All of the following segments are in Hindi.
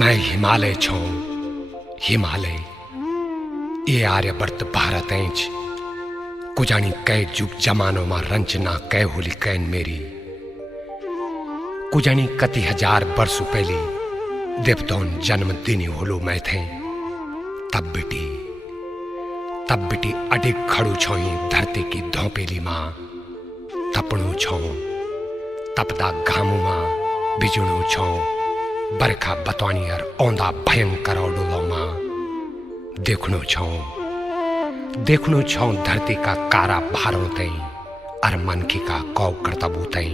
मैं हिमालय छो, हिमालय ये आर्यवर्त भारत ऐंच कुजानी कै जुग जमानो मा रंचना कै होली कैन मेरी कुजानी कति हजार वर्ष पहले देवतौन जन्म दिनी होलो मैं थे तब बिटी अडिग खड़ू छोई धरती की धौपेली मां तपणू छो तपदा घामू मां बिजणू छो बरखा बतवानी और औंदा भयंकर ओडोलो मां देखनो छो धरती का कारा भारों तई और मनकी का कौ कर्तबू तई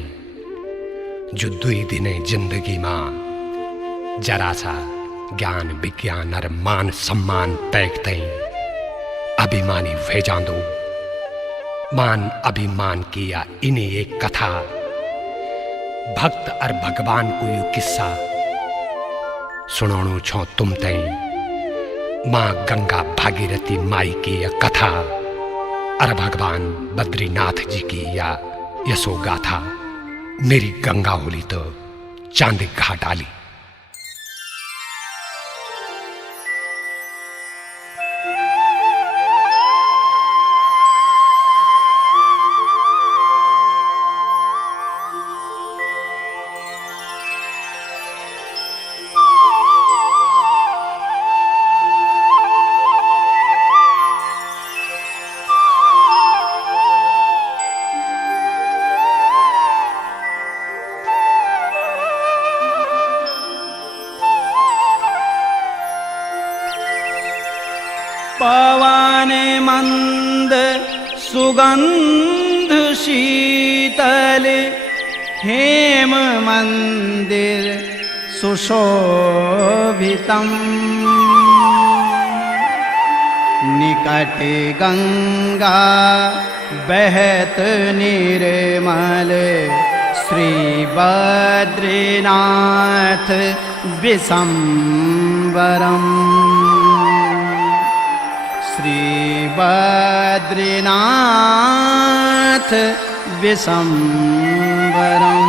जो दुई दिने जिंदगी मां जरा सा ज्ञान विज्ञान और मान सम्मान पैक तई अभिमानी भेजांदो मान अभिमान किया इन्हें एक कथा भक्त और भगवान को यू किस्सा सुनाणो छो तुम तई मां गंगा भागीरथी माई की यह कथा और भगवान बद्रीनाथ जी की या यशो गाथा मेरी गंगा होली तो चांदी घाट आली। पवन मंद सुगंध शीतल हेम मंदिर सुशोभितम निकटे गंगा बहत निर्मल श्री बद्रीनाथ विशंबरम श्री बद्रीनाथ विशंबरम।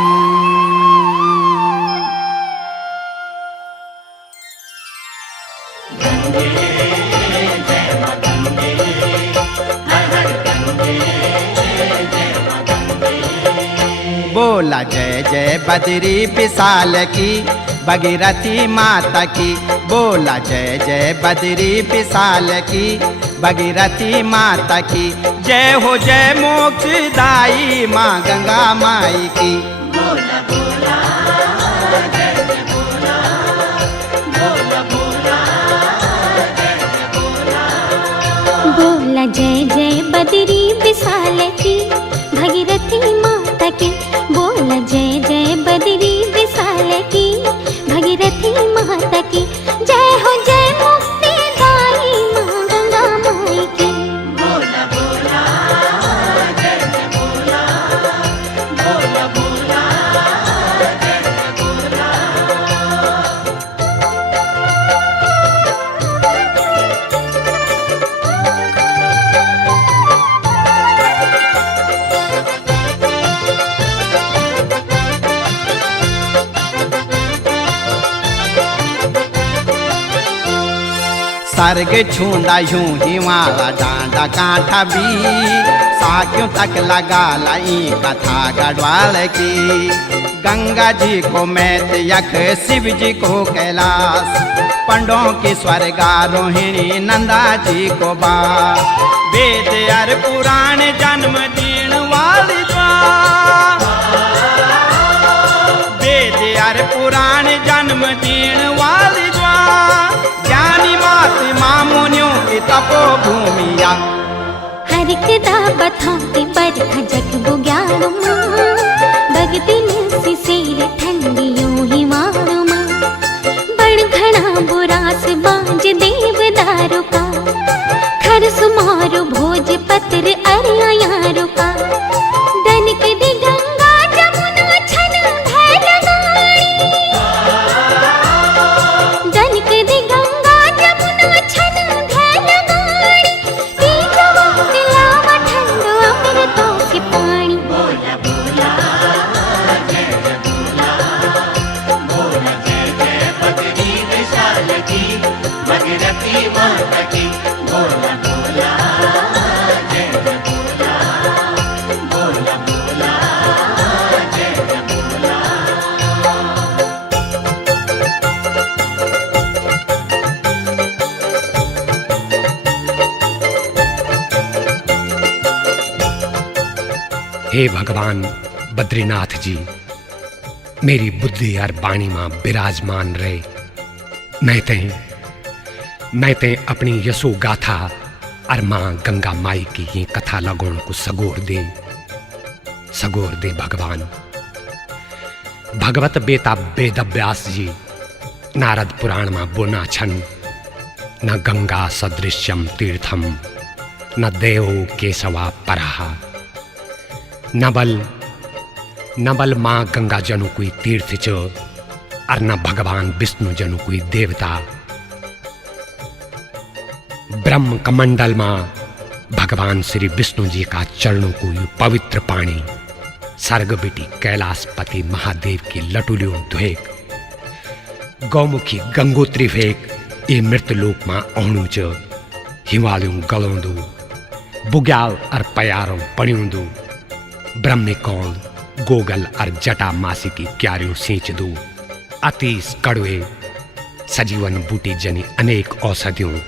बोला जय जय बद्री विशाल की भगीरथी माता की बोला जय जय बद्री विशाल की भगीरथी माता की जय हो जय मोक्षदाई माँ गंगा माई की बोला बोला जय जय बोला बोला बोला जय जय बोला बोला जय जय बद्री विशाल की भगीरथी माता की बोला जय जय बद्री विशाल की भगीरथी माता की जय हो जय मुक्तिदाई माँ गंगा माई की बोला बोला जय जय बोला बोला बोला जय जय बोला। सर्ग छूंदा यूं ही वाला डांडा कांठा भी साक्यों तक लगा लाई कथा गढ़वाल की गंगा जी को मैत यख शिव जी को कैलाश पंडों की स्वर्गारोहिणी नंदा जी को बा वेद और पुराण जन्म दीन वाली वेद और पुराण जन्म दीन वाली ज्ञानी मात मामुनियों की तपो भूमिया हर एक दा बथाते बरखा जग बुग्याड़ो माँ भगती नसी सेर ठंडियों ही मारो माँ बड़ घना बुरास बांज देवदारों का खर सुमारो भोज पत्र अरिया यारों का दनक दी गंगा जमुना छन भैल गाड़ी दनक दी गंगा जमुना छन भैल गाड़ी पीजवा तिलावा ठंडो अमृतों के पानी बोला बोला जय जय बोला बोला हे भगवान बद्रीनाथ जी, मेरी बुद्धि और बाणी मां विराजमान रहे। मैं ते अपनी यशो गाथा और मां गंगा माई की ये कथा लगोण को सगोर दे भगवान। भगवत बेता वेदव्यास जी नारद पुराण में बोना छन, न गंगा सदृश्यम तीर्थम न देवो केशवा परहा। न बल मां गंगा जनु कोई तीर्थ च और न भगवान विष्णु जनु कोई देवता। ब्रह्म कमंडल में भगवान श्री विष्णु जी का चरणों को यू पवित्र पानी सर्ग बेटी कैलाशपति महादेव की लटुलियों धुएक गौमुखी गंगोत्री फेक ये मृतलोक में औणु च हिमालयों गलोंदू बुग्याल और पयारों पणियोंदू ब्रह्मिकौल गोगल और जटा मासी की क्यारियों सींच दू। अतीस कड़वे सजीवन बूटी जनी अनेक औषधियों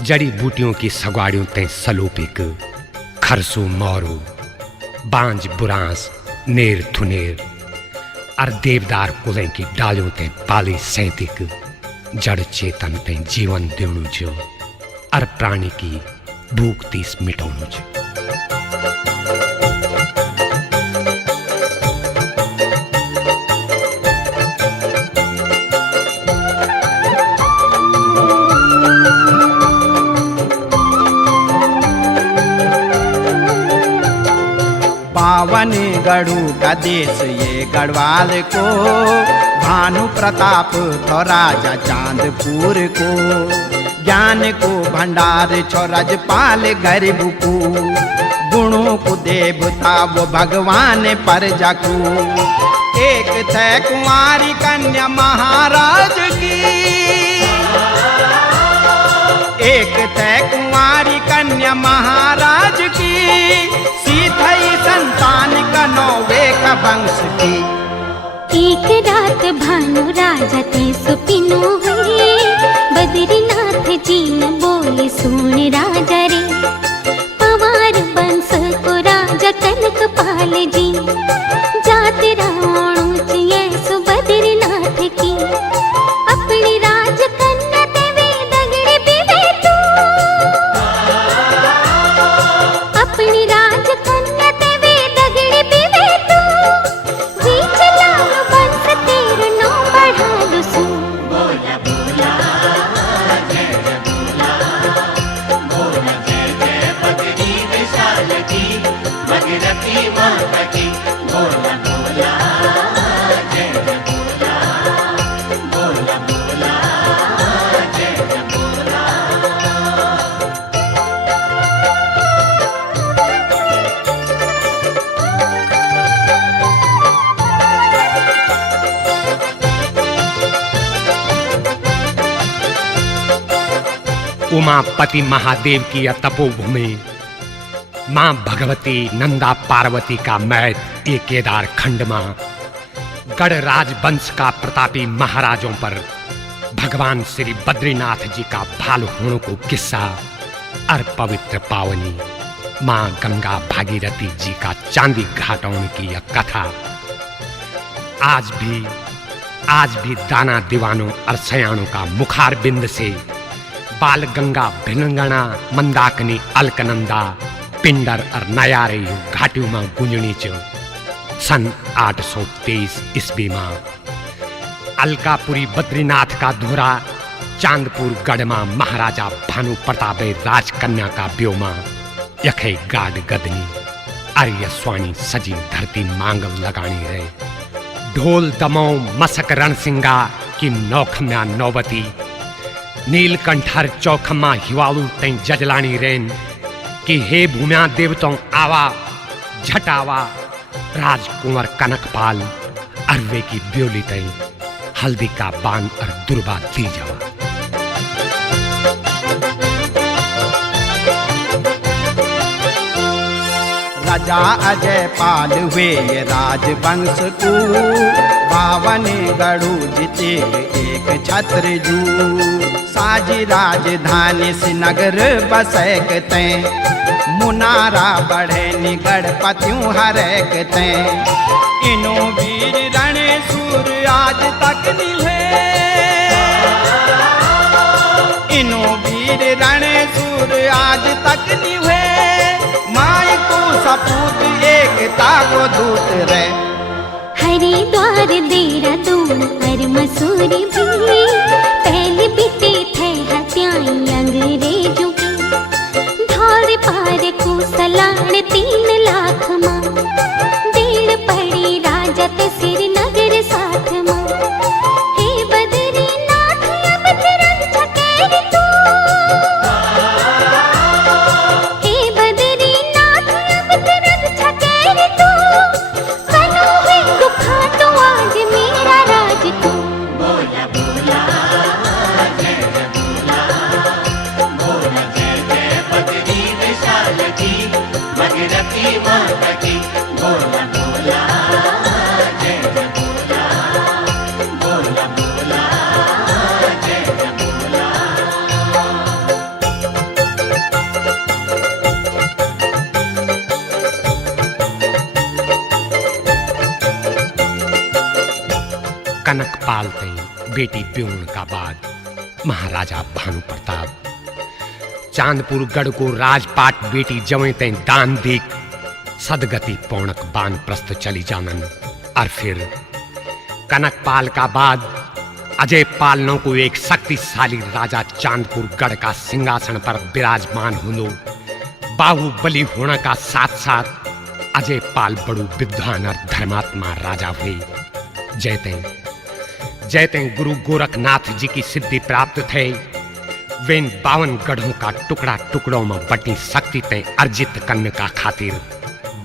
जड़ी बूटियों की सगवाड़ियों ते सलोपिक खरसू मोरू बांज बुरांस नेर थुनेर और देवदार कुलें की डालियों ते पाली सैंतिक जड़ चेतन ते जीवन देणु छ और प्राणी की भूख तीस मिटाउनु छ। पावन गढ़ू का देश ये गढ़वाल को, भानु प्रताप थो राजा चांदपुर को। ज्ञान को भंडार छो रजपाल गरीब को, गुणों को देवता वो भगवान प्रजा को। एक थे कुंवारी कन्या महाराज की, एक थे कुंवारी कन्या महाराज की। सीथई संतान का नौवे का वंश की। एक रात भानु राजा ते सुपिनो हुए, बद्रीनाथ जी न बोले सुन राजा रे। पवार वंश को राजा कनक पाल जी, जात रावणों चिये सु बद्रीनाथ की। अपनी राज कन्या ते वे दगड़े बिवे तू, अपनी राज कन्या ते वे दगड़े बिवे तू। जी चलाओ वंश तेरो नो बढ़ा दो सु। बोला बोला जय जय बोला, बोला जय जय बद्री विशाल की, भगीरथी माता की। बोला बोला जय जय बोला, बोला बोला जय जय बोला। उमापति महादेव की यह तपोभूमि, मां भगवती नंदा पार्वती का मैत ये केदार खंड में गढ़ राजवंश का प्रतापी महाराजों पर भगवान श्री बद्रीनाथ जी का भाल होने को किस्सा और पवित्र पावनी मां गंगा भागीरथी जी का चांदी घाटों की यह कथा आज भी दाना दीवानों और सयानों का मुखार बिंद से बाल गंगा भिलंगना मंदाकिनी अलकनंदा पिंडर और नयारे घाटियों में गुंजनी च। सन 823 ईस्वी में अलकापुरी बद्रीनाथ का धोरा चांदपुर गढ़ में महाराजा भानु प्रताप राजकन्या का ब्योमा यखे गाड गदनी आर्य स्वाणी सजी धरती मांगल लगानी रहे। ढोल दमो मसक रणसिंगा की नौखम्या नौबती नीलकंठर चौखम्मा हिवालू तई जजलानी रेन कि हे भूम्या देवतों आवा झटावा। राजकुंवर कनकपाल अरवे की ब्योली तई हल्दी का बान और दुर्बा दी जावा। राजा अजय पाल हुए राजवंश को, 52 गढ़ू जीते एक छत्र जू। साजी राजधानी श्रीनगर बसैकते मुनारा बढ़े निगढ़ पतियों हरकते इनो वीर रण सूर आज तक निभे इनो वीर रण सूर आज तक निभे माई को सपूत एकता को दूत रे हरिद्वार देहरादून और मसूरी भी पहले बीते थे हत्याएं अंग्रेजों की धौड़ पार को सलाण 3 लाख मां देड़ पड़ी राजा ते श्रीनगर साथ मां हे बद्रीनाथ अब तिरंग छकेर तू हे बद्रीनाथ अब तिरंग छकेर तू कनो है दुखा तो आज मेरा राज तू बोला बोला जय जय बोला जय जय बद्री विशाल की भगीरथी माता की बोला बोला जय जय बोला बोला जय जय बोला। कनकपाल तई बेटी ब्यूण का बाद महाराजा भानु प्रताप चांदपुर गढ़ को राजपाट बेटी जवें तई दान दीक सदगति पौणक बान प्रस्त चली जानन और फिर कनकपाल का बाद अजय पालनों को एक शक्तिशाली राजा चांदपुर गढ़ का सिंहासन पर विराजमान हुनो बाहुबली होने का साथ साथ अजय पाल बड़ू विद्वान और धर्मात्मा राजा हुए। जयते गुरु गोरखनाथ जी की सिद्धि प्राप्त थे वे 52 गढ़ों का टुकड़ा टुकड़ों में बटी शक्ति तय अर्जित करने का खातिर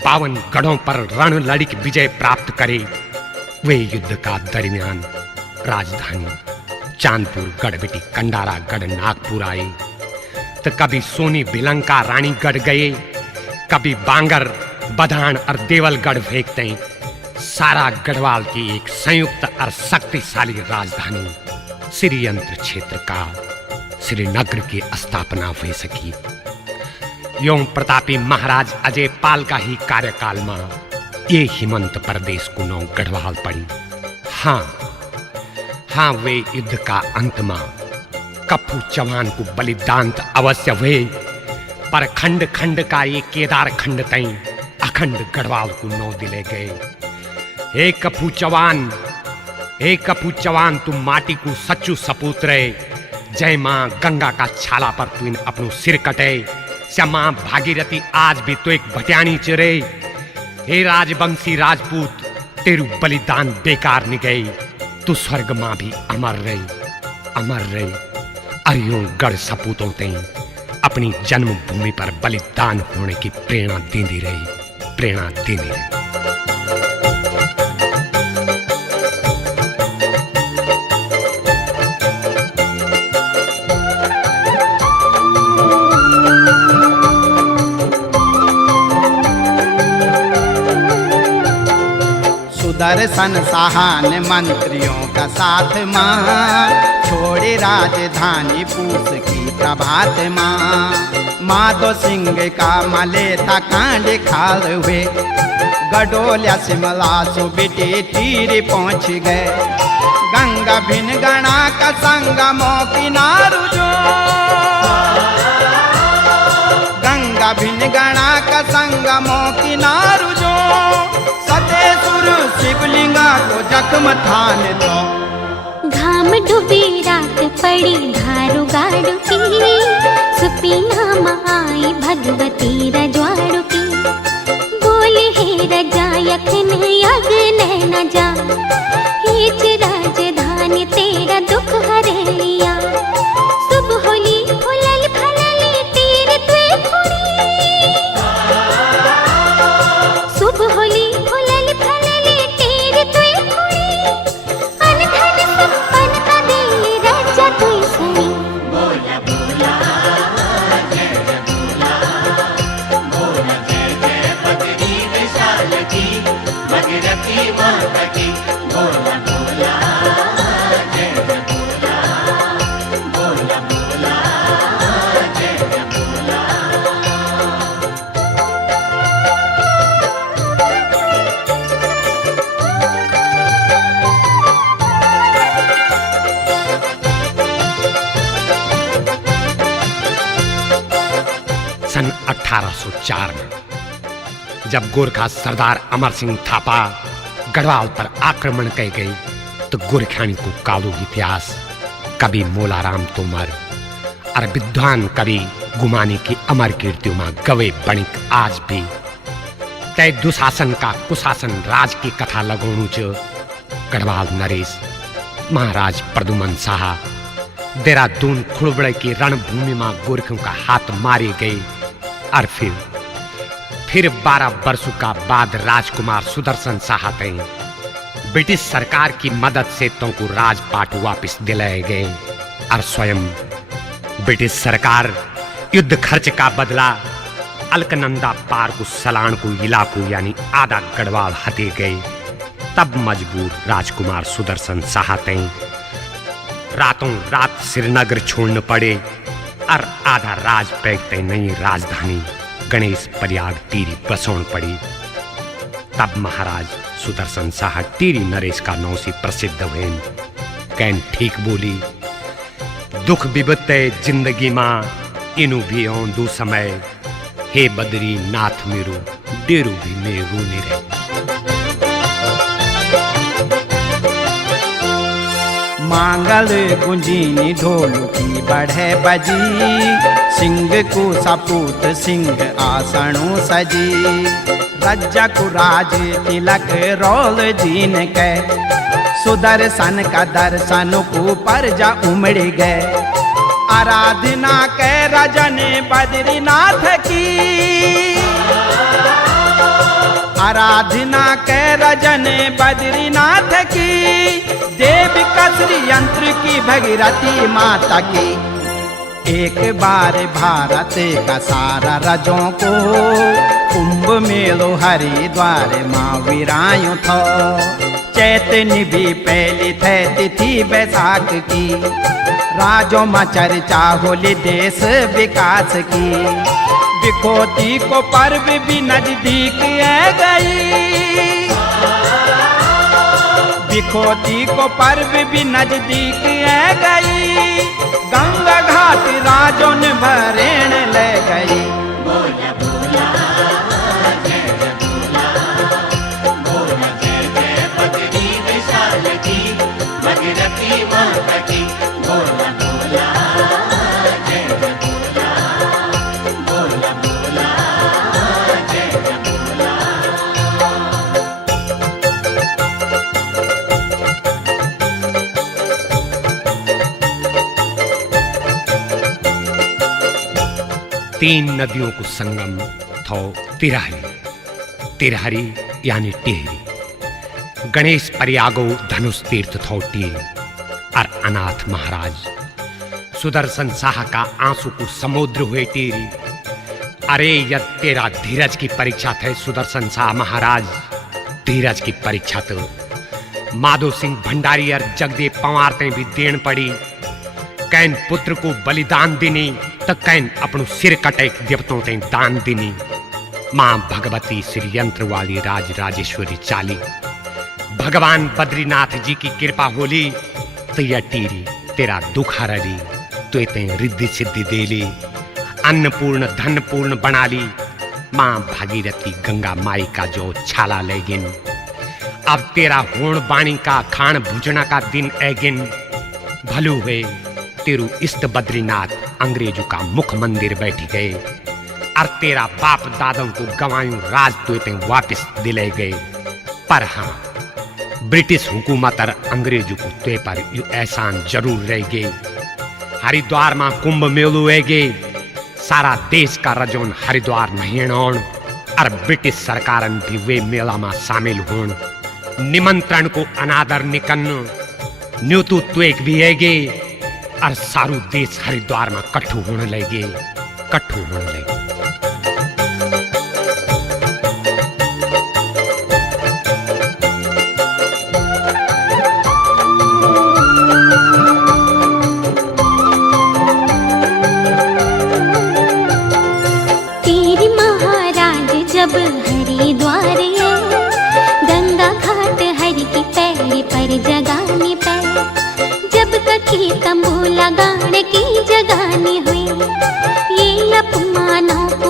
52 गढ़ों पर रण लड़िक विजय प्राप्त करे। वे युद्ध का दरमियान राजधानी चांदपुर गढ़ बेटी कंडारा गढ़ नागपुर आए तो कभी सोनी बिलंका रानीगढ़ गए कभी बांगर बधान और देवलगढ़ फेंकते सारा गढ़वाल की एक संयुक्त और शक्तिशाली राजधानी श्रीयंत्र क्षेत्र का श्रीनगर की स्थापना हो सकी। यों प्रतापी महाराज अजय पाल का ही कार्यकाल में ये हिमंत प्रदेश को नौ गढ़वाल पड़ी। हाँ वे युद्ध का अंत में कप्पू चौहान को बलिदान अवश्य हुए पर खंड खंड का ये केदार खंड तई अखंड गढ़वाल को नौ दिले गए। हे कप्पू चौहान तुम माटी को सच्चू सपूत रहे जय मां गंगा का छाला पर तू अपनो सिर कटे श्यामा भागीरथी आज भी तो एक भटियानी चिरे। हे राजवंशी राजपूत तेरू बलिदान बेकार नहीं गई तू स्वर्ग मां भी अमर रही अरियों गढ़ सपूतों ते अपनी जन्मभूमि पर बलिदान होने की प्रेरणा देती रही। सुदर्शन साहन मंत्रियों का साथ मां छोड़े राजधानी पूस की प्रभात माधो सिंह का मले था कांड खाल हुए गडोलिया शिमला सो बेटे तीर पहुंच गए गंगा भिन गणा का संगमो किनारू जो गंगा भिन गणा का संगमो किनारू जो सतेसुर शिवलिंगा को जख्म थान दो घाम डूबी रात पड़ी धारू गाड़ू की सुपीना आई भगवती रजवाड़ू की बोले हे रजा यखन यग नैना जा हेच राजधानी तेरा दुख हरिया सुब होली फुलल फलली तीर त्वे खुड़ी सुब होली फुलल फलली तीर त्वे खुड़ी अनधन संपन्न का दे राजा तुई सही बोला बोला जय जय बोला सन 1804 में जब गोरखा सरदार अमर सिंह थापा गढ़वाल पर आक्रमण कर गई तो गोरखानी को कालू इतिहास कवि मोलाराम तोमर और विद्वान कवि गुमानी की अमर कीर्तियों में गवे बणिक आज भी तय दुशासन का कुशासन राज की कथा लगोणु च गढ़वाल नरेश महाराज प्रदुमन शाह देहरादून खुड़बड़े की रणभूमि में गोरखों का हाथ मारे गए और फिर 12 वर्षों का बाद राजकुमार सुदर्शन शाह तय ब्रिटिश सरकार की मदद से तो को राजपाट वापस दिलाए गए और स्वयं ब्रिटिश सरकार युद्ध खर्च का बदला अलकनंदा पार को सलाण को इलाको यानी आधा गढ़वाल हते गए। तब मजबूर राजकुमार सुदर्शन शाह तय रातों रात श्रीनगर छोड़ने पड़े और आधा राज पैक तय नई राजधानी गणेश प्रयाग टीरी बसौन पड़ी। तब महाराज सुदर्शन शाह टीरी नरेश का नाम से प्रसिद्ध हुए। कैन ठीक बोली दुख विपत्ति जिंदगी मां इनु भी औं दू समय हे बदरी नाथ मेरो डेरू भी मेरो निरे। मांगल गुंजीनी ढोलकी बढ़े बजी सिंह को सपूत सिंह आसणों सजी रज्जा को राज तिलक रोल जीन के सुदर्शन का दर्शन को परजा उमड़ गए। आराधना के रजन बद्रीनाथ की आराधना के रजन बद्रीनाथ की देव कसरी यंत्र की भगीरथी माता की। एक बार भारत का सारा रजों को कुंभ मेलो हरिद्वार माँ वीरायो थो चैतन्य भी पहली थे तिथि बैसाख की राजों में चर्चा होली देश विकास की। विखोती को पर्व भी नजदीक आ गई विखोती को पर्व भी नजदीक आ गई गंगा घाट राजों ने भरेण ले गई। बोला बोला जय जय बोला जय जय बद्री विशाल की भगीरथी माता की। बोला बोला जय जय बोला जय जय बोला। तीन नदियों को संगम थो तिरहरी यानी टिहरी गणेश प्रयागो धनुष तीर्थ थो टिहरी और अनाथ महाराज सुदर्शन शाह का आंसू को समुद्र हुए टिहरी। अरे यद तेरा धीरज की परीक्षा थे सुदर्शन शाह महाराज धीरज की परीक्षा तो माधो सिंह भंडारी और जगदेव पवार ते भी देन पड़ी। कैन पुत्र को बलिदान देनी तो कैन अपनु सिर कटे देवतों ते दान देनी। मां भगवती श्री यंत्र वाली राज राजेश्वरी चाली भगवान बद्रीनाथ जी की कृपा होली तो यह टीरी तेरा दुख हरली तो ते रिद्धि सिद्धि देली अन्नपूर्ण धनपूर्ण बना ली। मां भागीरथी गंगा माई का जो छाला लेगिन अब तेरा होण बाणी का खान भुजना का दिन ऐगिन। भलू हुए तेरू इष्ट बद्रीनाथ अंग्रेजों का मुख मंदिर बैठ गए और तेरा बाप दादों को गवायूं राज तुएते वापस दिले गए। पर हाँ ब्रिटिश हुकूमत और अंग्रेजों को तुए पर यू एहसान जरूर रह गए। हरिद्वार में कुंभ मेलो गए सारा देश का रजोन हरिद्वार नहीं होन और ब्रिटिश सरकारन भी वे मेला में शामिल होन। निमंत्रण को अनादर निकन न्यूतु त्वेक भी है और सारू देश हरिद्वार में कट्ठू होने लगे। तेरी महाराज जब हरिद्वार गंगा घाट हरि की पैर पर जगाने पर जब कथी तंबू लगाने की जगानी हुई ये अपमानों को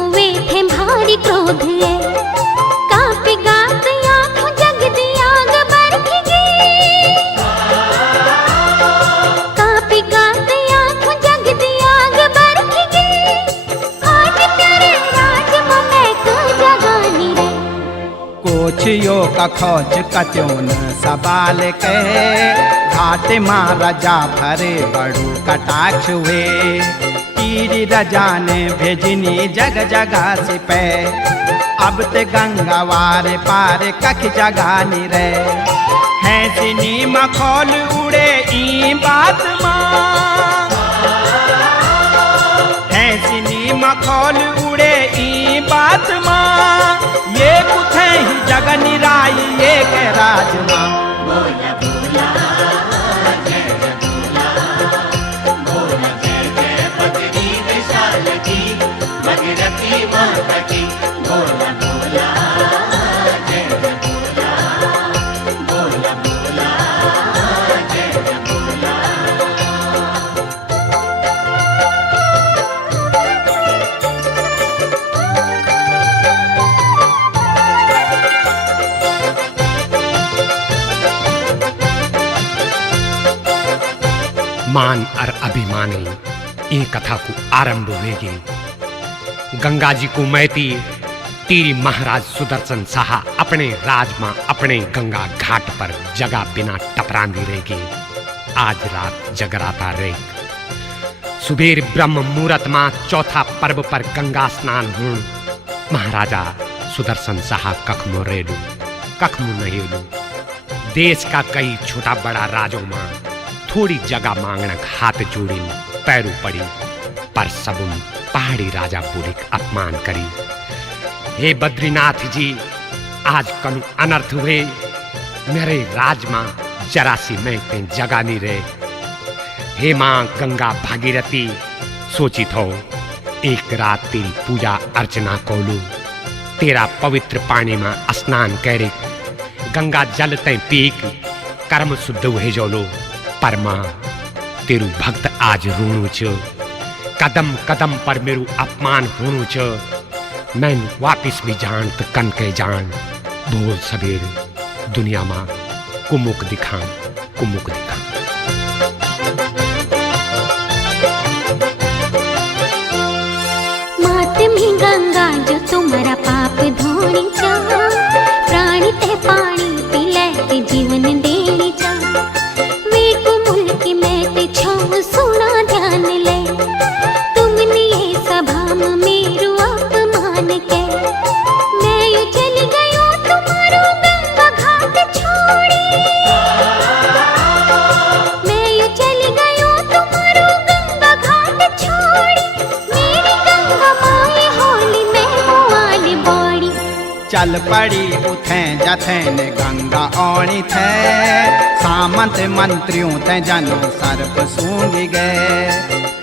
पोछियो का खोज कत्यों न सवाल के घाट माँ रजा भरे बड़ू कटाक्ष हुए तीरी रजा ने भेजनी जग जगह से पे अब ते गंगा वारे पार कख जगह निरे है सिनी मखौल उड़े ई बात माँ है सिनी मखौल उड़े ई बात माँ ये कुथे ही जग निराई ये के राज माँ बोला बोला जय जय बोला बोला जय जय बद्री विशाल की भगीरथी माता की बोला बोला जय जय बोला बोला बोला जय जय बोला मान और अभिमाने ये कथा को आरंभ हुएगी। गंगा जी को मैती तीरी महाराज सुदर्शन साहा अपने राजमा अपने गंगा घाट पर जगह बिना टपरांदी रहेगी। आज रात जगराता रहे सुबेर ब्रह्म मुहूर्त मां चौथा पर्व पर गंगा स्नान हो महाराजा सुदर्शन साहा कखमो रेलू कखमो नहेलू देश का कई छोटा बड़ा राजों मां थोड़ी जगह मांगना हाथ जोड़ी पैरों पड़ी पर सबुन पहाड़ी राजा बोले अपमान करी। हे बद्रीनाथ जी आज कनु अनर्थ हुए मेरे राज मां जरा सी मैं ते जगह नहीं रहे। हे मां गंगा भागीरथी सोची थो एक रात तेरी पूजा अर्चना कोलू तेरा पवित्र पानी में स्नान करे गंगा जल ते पीक कर्म शुद्ध हुए जोलो पर मां तेरू भक्त आज रोणु छ कदम कदम पर मेरू अपमान होनु छ मैं वापिस भी जान तो कन के जान बोल सबेर दुनिया मां कुमुक दिखा कुमुक दिखा। मात में गंगा जो तुम्हारा पाप धोनी चा प्राणी ते पानी पिले ते जीवन देनी चा सुना ध्यान ले तुमने ये सभा में मेरू अपमान के मैं यू चली गई तुम्हारो गंगा घाट छोड़ी मैं यू चली गई तुम्हारो गंगा घाट छोड़ी मेरी गंगा माए होली में मुआली बॉडी चल पड़ी उठे जथे ने गंगा औणी थे सामंत मंत्रियों ते जन सर्प सूंघ गए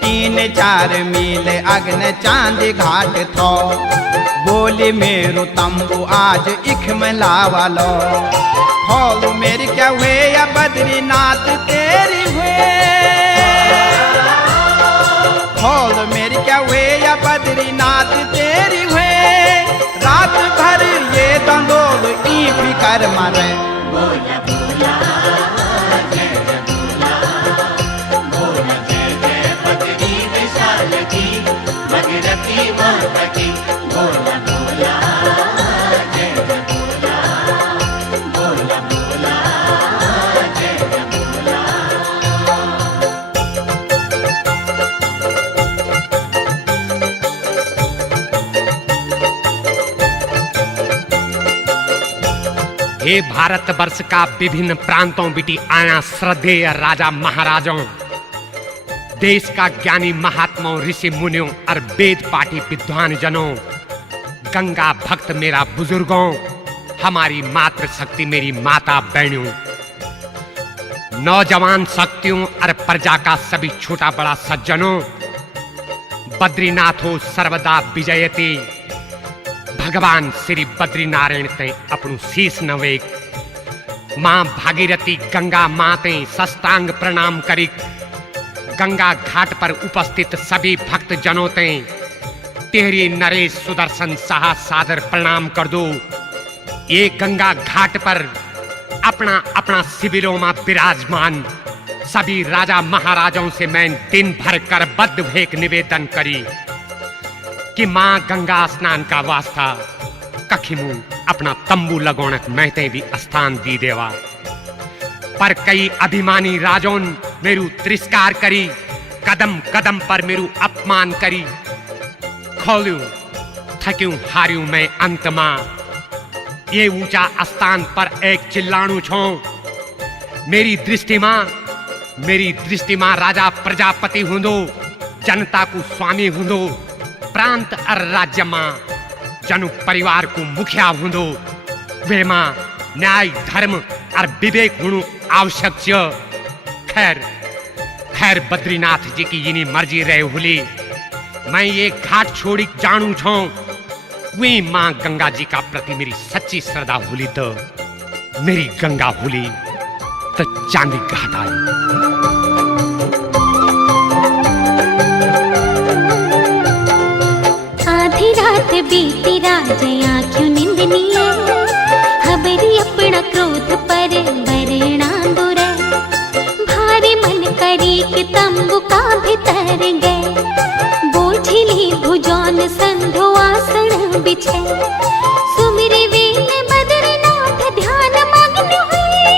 3-4 मील अग्न चांदी घाट थो बोली मेरू तंबू आज इख में लावा लो खोल मेरी क्या हुए या बद्रीनाथ तेरी हुए खोल मेरी क्या हुए या बद्रीनाथ तेरी हुए रात भर ये दंडोल ई फिकर मारे बोला बोला जय जय बोला बोला जय जय बद्री विशाल की भगीरथी माता की बोला बोला जय जय बोला बोला बोला जय जय बोला। हे भारत वर्ष का विभिन्न प्रांतों बिटी आया श्रद्धेय राजा महाराजों देश का ज्ञानी महात्माओं ऋषि मुनियों और वेद पाठी विद्वान जनों गंगा भक्त मेरा बुजुर्गों हमारी मातृ शक्ति मेरी माता बहनों नौजवान शक्तियों और प्रजा का सभी छोटा बड़ा सज्जनों बद्रीनाथो सर्वदा विजयते भगवान श्री बद्रीनारायण ते अपनु शीश नवेक मां भागीरथी गंगा माते सष्टांग प्रणाम करी गंगा घाट पर उपस्थित सभी भक्त जनों ते तेरी नरेश सुदर्शन साहा सादर प्रणाम कर दो। ये गंगा घाट पर अपना अपना शिविरों में विराजमान सभी राजा महाराजों से मैं दिन भर कर बद्ध भेक निवेदन करी कि मां गंगा स्नान का वास्ता कखिमू अपना तंबू लगोणक महते भी स्थान दी देवा। पर कई अभिमानी राजोन मेरू तिरस्कार करी, कदम कदम पर मेरू अपमान करी। खोलू थक्यूं हार्यूं मैं अंत मां, ये ऊंचा स्थान पर एक चिल्लाणू छो। मेरी दृष्टि मां राजा प्रजापति हुंदो, जनता को स्वामी हुंदो, प्रांत और राज्य मां जनु परिवार को मुखिया हुंदो। वे मां न्याय धर्म और विवेक हुनु आवश्यक छ। खैर बद्रीनाथ जी की यनी मर्जी रहे हुली। मैं ये घाट छोड़ी जानू छो। वे मां गंगा जी का प्रति मेरी सच्ची श्रद्धा हुली तो मेरी गंगा हुली तो चांदी घाट आई। आधी रात बीती राजया क्यों निंदनी है, हबरी अपना क्रोध पर बरना दूर। भारी मन करी कि तंबू का भीतर गए, बोझिली भुजौन संधो आसन बिछे। सुमिरे वेल बद्रीनाथ ध्यान मग्न हुए,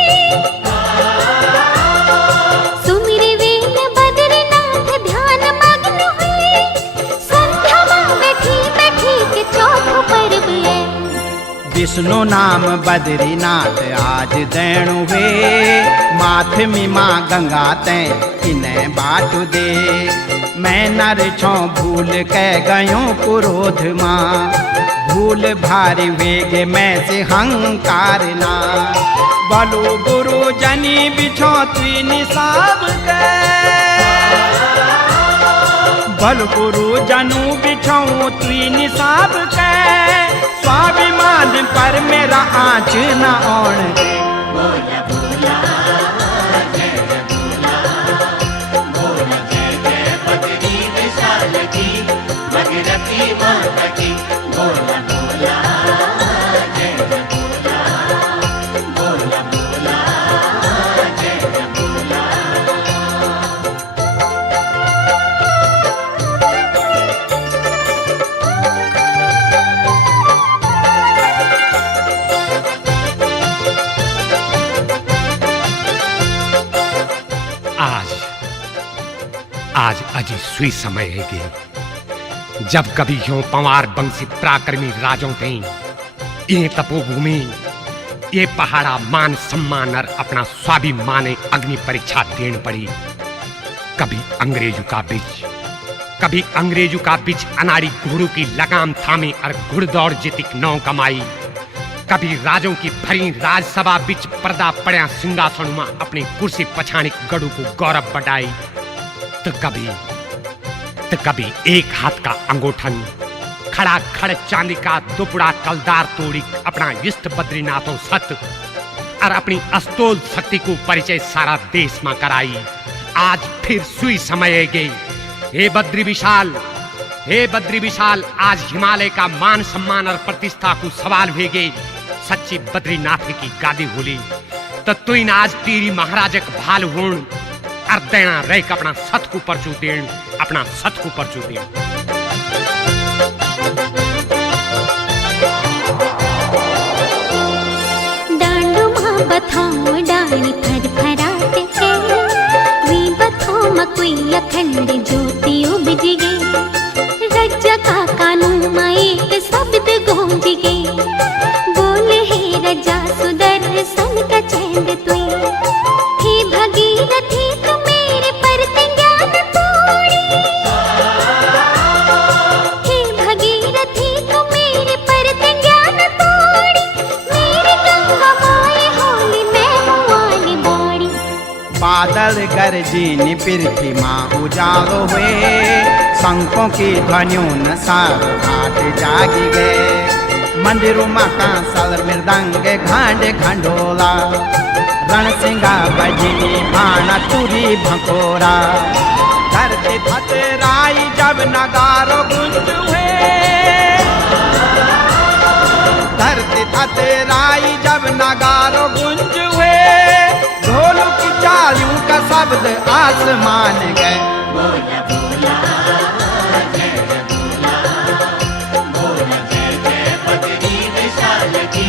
सुमिरे वेल बद्रीनाथ ध्यान मग्न हुए। संध्या मां बैठी बैठी के चौक पर बुए, विष्णु नाम बद्रीनाथ आज दैणु वे। माथ में माँ गंगा तैं इन्हें बाटू दे। मैं नर छो भूल के गयो क्रोध माँ, भूल भारी वेग मैं से हंकार ना। बलु गुरु जनी बिछो तुई निसाब के, बल गुरु जनु बिछो तुई निसाब के। स्वाभिमान पर मेरा आँच न ओण दे। बोला बोला जय जय बोला, बोला जय जय बद्री विशाल की, भगीरथी माता की। बोला बोला जय जय बोला, बोला बोला जय जय बोला। आज अजी सुई समय है जब कभी ह्यो पंवार बंसी पराक्रमी राजों थे ये तपोभूमि ये पहाड़ा मान सम्मान और अपना स्वाभिमान अग्नि परीक्षा देन पड़ी। कभी अंग्रेजों का बीच अनाड़ी घोड़ों की लगाम थामी और घुड़दौड़ जितिक नौ कमाई। कभी राजों की भरी राजसभा बीच पर्दा पड़या सिंहासन में अपनी कुर्सी पछाणी गढ़ू को गौरव बढ़ाई। तो कभी एक हाथ का अंगूठन खड़ा खड़ चांदी का दुपड़ा कलदार तोड़ी अपना इष्ट बद्रीनाथों सत और अपनी अस्तोल शक्ति को परिचय सारा देश में कराई। आज फिर सुई समय गई। हे बद्री विशाल, आज हिमालय का मान सम्मान और प्रतिष्ठा को सवाल भी गई। सच्ची बद्रीनाथ की गादी होली तो तुइन आज तेरी महाराजक भाल होण और देना रेक अपना सत को परचू देन, अपना सत को परचू देन। डांडू मां बथाओ डाणी फरफराते है, वी बथो मकुई अखंड ज्योति उबज गई। रज्जा का कानू मां एक शब्द गूंज गई, बोले हे रजा सुदर्शन का चैन तुई। हे भगीरथी तू मेरे पर ज्ञान तोड़ी, हे भगीरथी तू मेरे पर ज्ञान तोड़ी। मेरी गंगा माए होली मैं हुआनी बोड़ी। बादल गरजी पृथ्वी माँ उजालो हुए, शंखों की ध्वनियों न सारो घाट जागी गए। मंदिरों माँ कांसल मृदंग घाट घंडोला, रणसिंगा बजनी भाना तुरी भकोरा। धरती थतराई जब नगारो गुंज हुए, धरती थतराई जब नगारो गुंज हुए। ढोल की चालियों का शब्द आसमान गए। बोला बोला जय जय बोला, बोला जय जय बद्री विशाल की,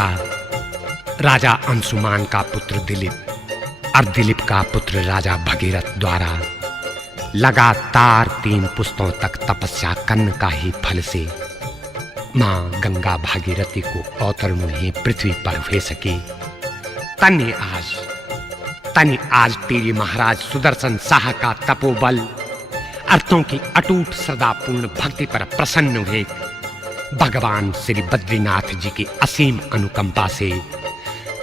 पूछा। राजा अंशुमान का पुत्र दिलीप और दिलीप का पुत्र राजा भगीरथ द्वारा लगातार 3 पुस्तों तक तपस्या करने का ही फल से मां गंगा भागीरथी को अवतरण ही पृथ्वी पर हुए सकी। तनि आज तेरी महाराज सुदर्शन शाह का तपोबल अर्थों की अटूट श्रद्धापूर्ण भक्ति पर प्रसन्न हुए। भगवान श्री बद्रीनाथ जी की असीम अनुकंपा से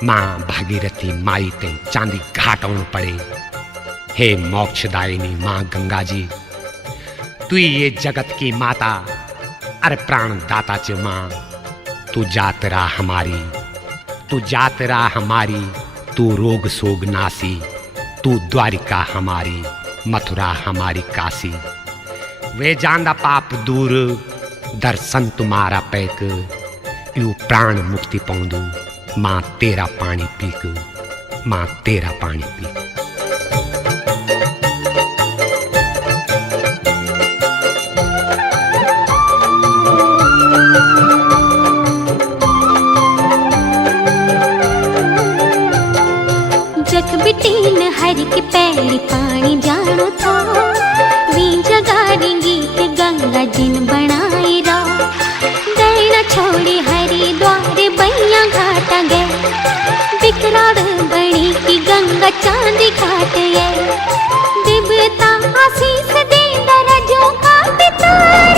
मां भागीरथी माई ते चांदी घाट आउन पड़े। हे मोक्षदायिनी मां गंगा जी, तू ये जगत की माता अरे प्राण दाता च मां, तू जातरा हमारी, तू रोग सोग नासी, तू द्वारिका हमारी, मथुरा हमारी काशी। वे जांदा पाप दूर, दर्शन तुम्हारा पैक, यू प्राण मुक्ति पौंदू, मां तेरा पानी पीक, मां तेरा पानी पीक। बिटीन हर के पैरी पानी जानो था, वी जगारी गीत गंगा जिन बनाई रा। दैना छोड़ी हरी द्वार बैया घाट गए, बिकराड़ बड़ी की गंगा चांदी घाट गए। दिव्यता आशीष दे दरजों का पितार,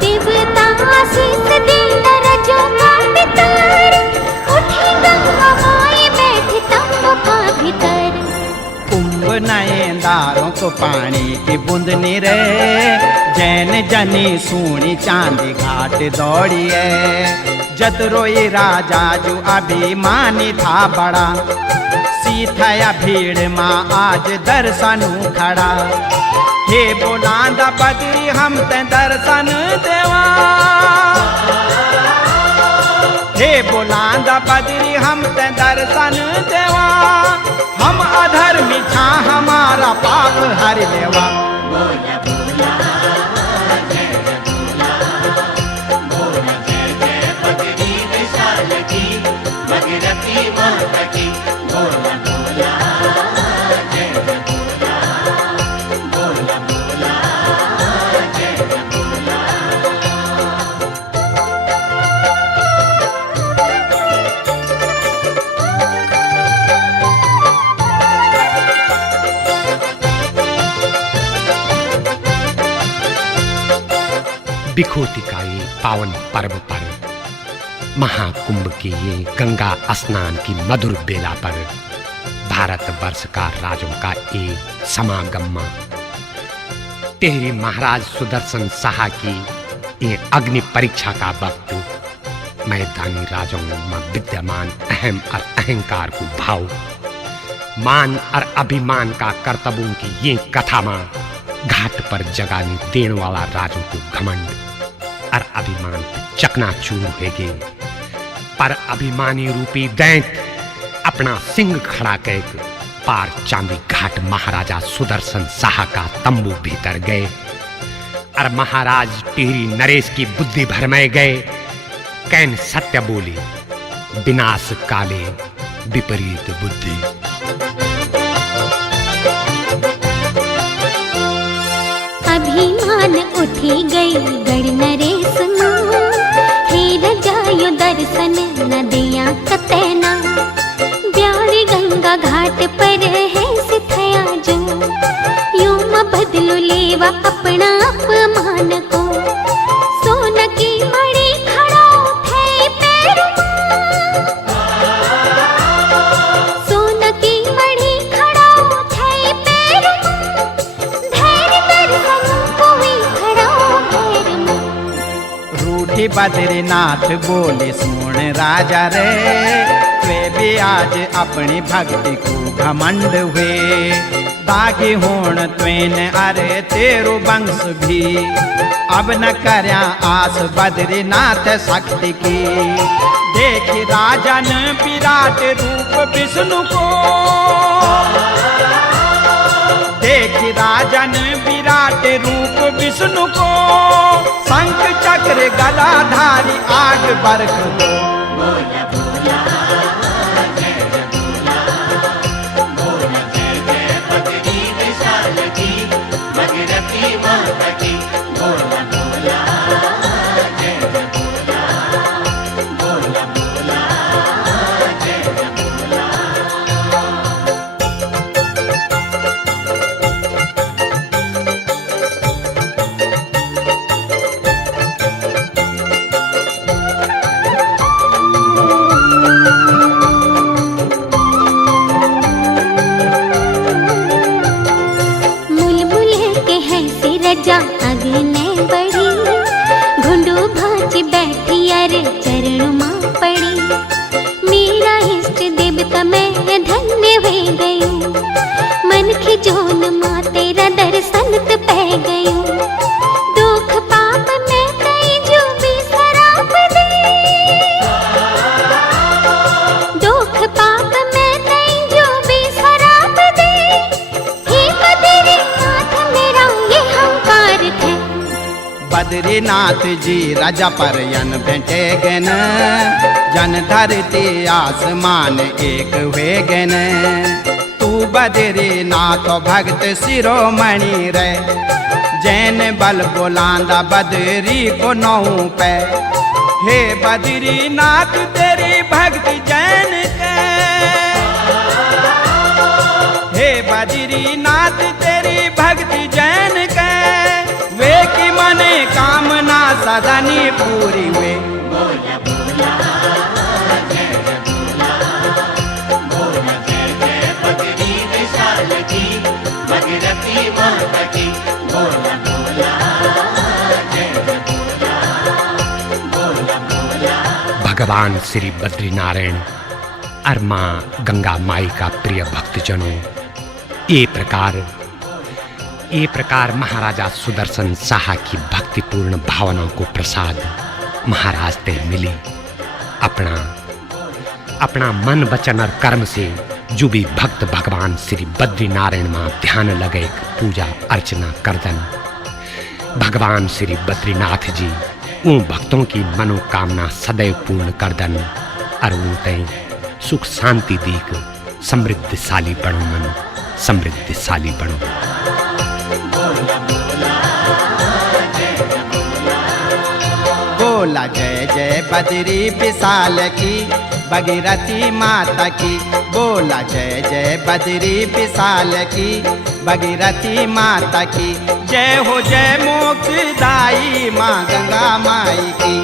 दिव्यता आशीष दे दरजों का पितार। उठी गंगा माई बैठी तंबू का भीतर, कुंभ नयनदारों को पानी की बूंद निरे। जैन जनी सूनी चांदी घाट दौड़िए, जद रोई राजा जो अभिमानी था बड़ा। सीथया भीड़ माँ आज दर्शनु खड़ा, हे बोलांदा बद्री हम ते दर्शन देवा। हे बोलांदा बद्री हम ते दर्शन देवा, हम अधर्मी था हमारा पाप हर लेवा। बोला बोला जय जय बोला, बोला जय जय बद्री विशाल की, भगीरथी माता की। बोला बोला जय जय बोला, बोला बोला जय जय बोला। बिखोती का ये पावन पर्व पर, महाकुंभ के ये गंगा स्नान की मधुर बेला पर, भारत वर्ष का राजों का एक समागम, तेरी महाराज सुदर्शन शाह की ये अग्नि परीक्षा का वक्त, मैदानी राजों में विद्यमान अहम और अहंकार को भाव, मान और अभिमान का कर्तव्यों की ये कथा मां घाट पर जगाने देने वाला राजों को घमंड और अभिमान चकनाचूर होगे। पर अभिमानी रूपी दैंत अपना सिंह खड़ा कर पार चांदी घाट महाराजा सुदर्शन शाह का तंबू भीतर गए और महाराज टिहरी नरेश की बुद्धि भरमाए गए। कैन सत्य बोली, विनाश काले विपरीत बुद्धि। अभिमान उठी गई गढ़ नरेश मां, हे रजायो दर्शन न दिया कतैना। ब्यारी गंगा घाट पर है सिथया जो, यूं म बदलो लेवा अपना अपमान को। सोन की मणि खड़ा थे पैर, सोन की मणि खड़ा थे पैर। धैर्य दर्शन कोई खड़ा पैर में, रूठी बद्रीनाथ बोले सुन राजा रे। वे भी आज अपनी भक्ति को घमंड हुए, दागी होण त्वेन अरे तेरो वंश भी। अब न करया आस बद्रीनाथ शक्ति की, देखी राजन विराट रूप विष्णु को। देखी राजन विराट रूप विष्णु को, शंख चक्र गदाधारी आग बरख दो। बोला बोला जय जय बोला, बोला जय जय बद्री विशाल की, भगीरथी माता की। बोला बोला जय जय बोला, बोला बोला जय जय बोला। रजा अग्ने बड़ी, घुंडू भाच बैठी अरे चरण मां पड़ी। मेरा इष्ट देवता मैं धन्य हो गयू, मन खिजोन मां तेरा दर्शन पै गयू। दुख पाप मैं कई जो भी सराप दे, दुख पाप मैं कई जो भी सराप दे। हे बद्रीनाथ मेरा ये हंकार थे। बद्रीनाथ जी राजा पर यन भेंटे गन, जन धरती आसमान एक हुए गन। तू बद्रीनाथ भक्त शिरोमणि रे, जैन बल बोलांदा बद्री को नौ पे। हे बद्रीनाथ तेरी भक्ति जैन के, हे बद्रीनाथ तेरी भक्ति जैन के। वे की मने कामना सदनी पूरी वे। बोला बोला जय जय बोला, बोला जय जय बद्री विशाल की, भगीरथी माता की। बोला बोला जय जय बोला, बोला बोला। भगवान श्री बद्रीनारायण और माँ गंगा माई का प्रिय भक्तजनों, ये प्रकार महाराजा सुदर्शन शाह की भक्तिपूर्ण भावना को प्रसाद महाराज ते मिली। अपना मन वचन और कर्म से जो भी भक्त भगवान श्री बद्रीनारायण मां ध्यान लगे पूजा अर्चना करदन, भगवान श्री बद्रीनाथ जी उन भक्तों की मनोकामना सदैव पूर्ण करदन और उन तय सुख शांति दीक समृद्धशाली बनो, मन समृद्धशाली बनो। बोला जय जय बद्री विशाल की, भगीरथी माता की। बोला जय जय बद्री विशाल की, भगीरथी माता की। जय हो जय मोक्षदायी माँ गंगा माई की।